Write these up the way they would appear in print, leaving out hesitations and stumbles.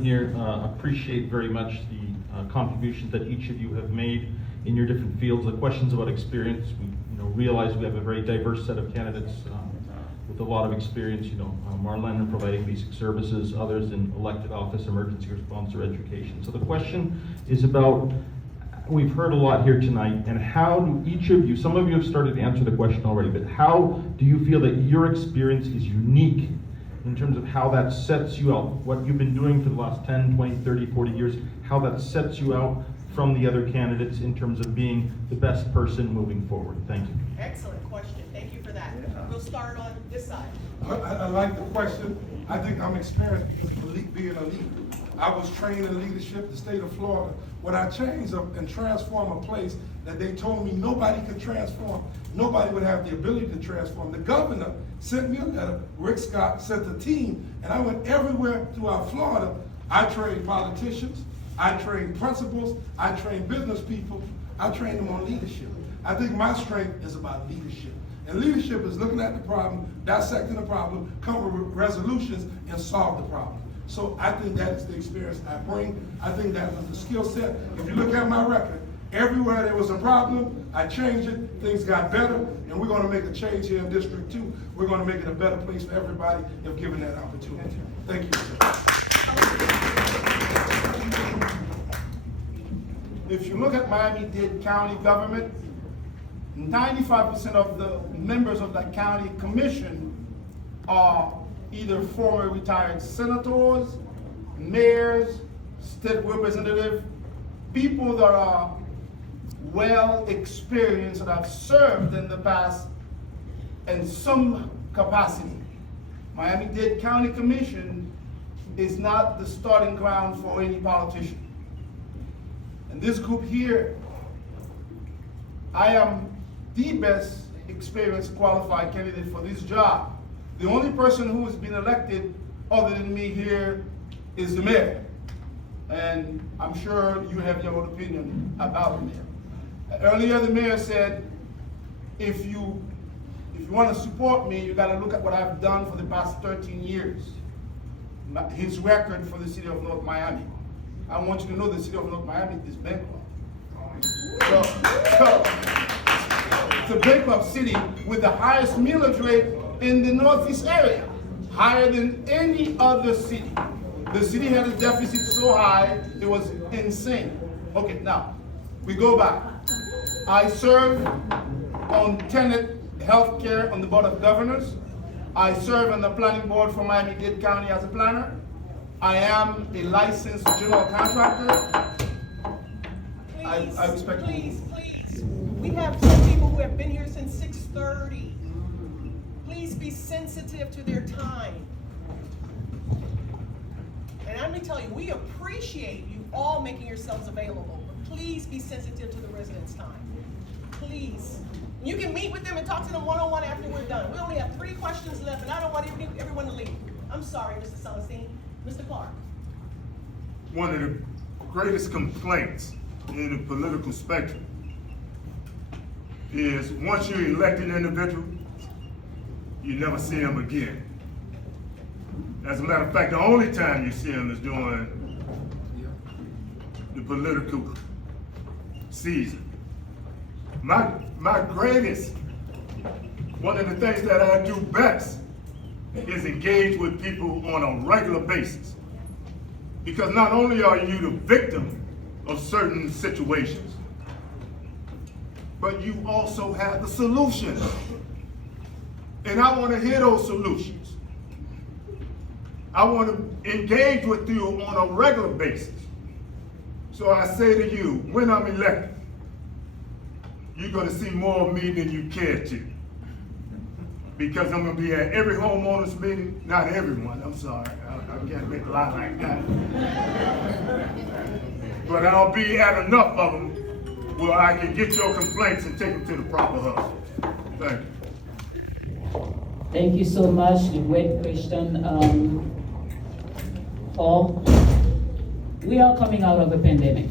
gentlemen here. Appreciate very much the contributions that each of you have made in your different fields. The questions about experience, we realize we have a very diverse set of candidates with a lot of experience. Marleine in providing basic services, others in elected office, emergency response, or education. So the question is about, we've heard a lot here tonight, and how do each of you, some of you have started to answer the question already, but how do you feel that your experience is unique in terms of how that sets you out, what you've been doing for the last 10, 20, 30, 40 years, how that sets you out from the other candidates in terms of being the best person moving forward? Thank you. Excellent question. Thank you for that. We'll start on this side. I like the question. I think I'm experienced because of being a leader. I was trained in leadership, the state of Florida. When I changed up and transformed a place that they told me nobody could transform, nobody would have the ability to transform. The governor sent me a letter, Rick Scott sent a team, and I went everywhere throughout Florida. I trained politicians, I trained principals, I trained business people, I trained them on leadership. I think my strength is about leadership. And leadership is looking at the problem, dissecting the problem, come up with resolutions, and solve the problem. So I think that is the experience I bring. I think that is the skill set. If you look at my record, everywhere there was a problem, I changed it, things got better, and we're going to make a change here in District 2. We're going to make it a better place for everybody if given that opportunity. Thank you, sir. If you look at Miami-Dade County government, 95% of the members of that county commission are either former retired senators, mayors, state representatives, people that are well experienced and have served in the past in some capacity. Miami-Dade County Commission is not the starting ground for any politician. And this group here, I am the best experienced qualified candidate for this job. The only person who has been elected other than me here is the mayor. And I'm sure you have your own opinion about the mayor. Earlier the mayor said, if you want to support me, you got to look at what I've done for the past 13 years. His record for the city of North Miami. I want you to know the city of North Miami is bankrupt. So it's a bankrupt city with the highest millage rate in the Northeast area, higher than any other city. The city had a deficit so high, it was insane. Okay, now, we go back. I serve on Tenet Healthcare on the Board of Governors. I serve on the planning board for Miami-Dade County as a planner. I am a licensed general contractor. I respect Please. We have some people who have been here since 6:30. Please be sensitive to their time. And I'm going to tell you, we appreciate you all making yourselves available, but please be sensitive to the residents' time. Please. You can meet with them and talk to them one-on-one after we're done. We only have 3 questions left, and I don't want everyone to leave. I'm sorry, Mr. Celestin. Mr. Clark. One of the greatest complaints in the political spectrum is once you elect an individual, you never see him again. As a matter of fact, the only time you see him is during the political season. My greatest, one of the things that I do best is engage with people on a regular basis. Because not only are you the victim of certain situations, but you also have the solutions. And I want to hear those solutions. I want to engage with you on a regular basis. So I say to you, when I'm elected, you're going to see more of me than you care to. Because I'm going to be at every homeowners meeting, not everyone, I'm sorry, I can't make a lot like that. But I'll be at enough of them where I can get your complaints and take them to the proper hub. Thank you. Thank you so much. A great question. Paul, we are coming out of a pandemic.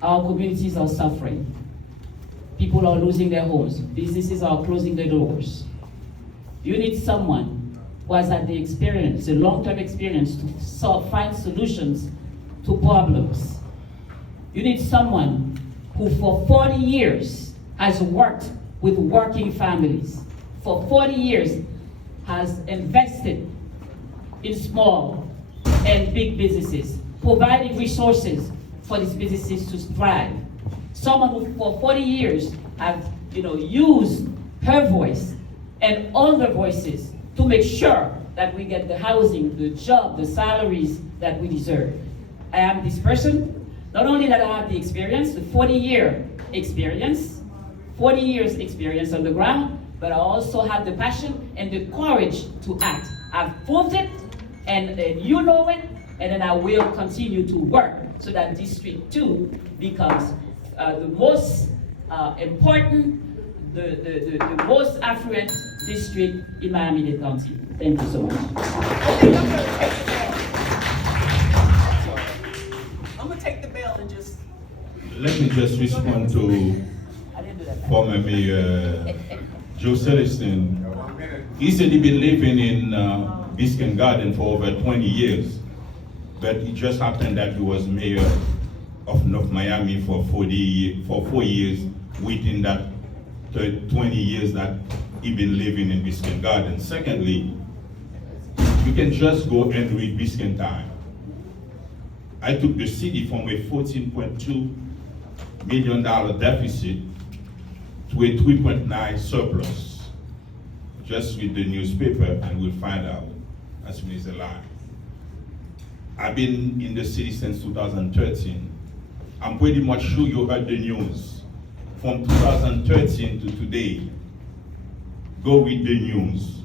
Our communities are suffering. People are losing their homes. Businesses are closing their doors. You need someone who has had the experience, the long-term experience to find solutions to problems. You need someone who for 40 years has worked with working families, for 40 years has invested in small and big businesses, providing resources for these businesses to thrive. Someone who for 40 years have used her voice and other voices to make sure that we get the housing, the job, the salaries that we deserve. I am this person. Not only that I have the experience, the 40-year experience, 40 years experience on the ground, but I also have the passion and the courage to act. I've proved it, and you know it, and then I will continue to work so that District 2 becomes the most important, the most affluent district in Miami-Dade County. Thank you so much. I'm gonna take the bell and just. Let me just respond to former Mayor Joe Celestin. He said he's been living in Biscayne Garden for over 20 years, but it just happened that he was mayor of North Miami for 4 years within that 20 years that he's been living in Biscayne Garden. Secondly, you can just go and read Biscayne Time. I took the city from a $14.2 million deficit to a 3.9 surplus. Just read the newspaper and we'll find out as soon as a lie. I've been in the city since 2013. I'm pretty much sure you heard the news. From 2013 to today, go read the news.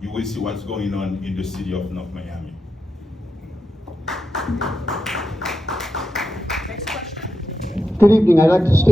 You will see what's going on in the city of North Miami. Next question. Good evening. I'd like to stay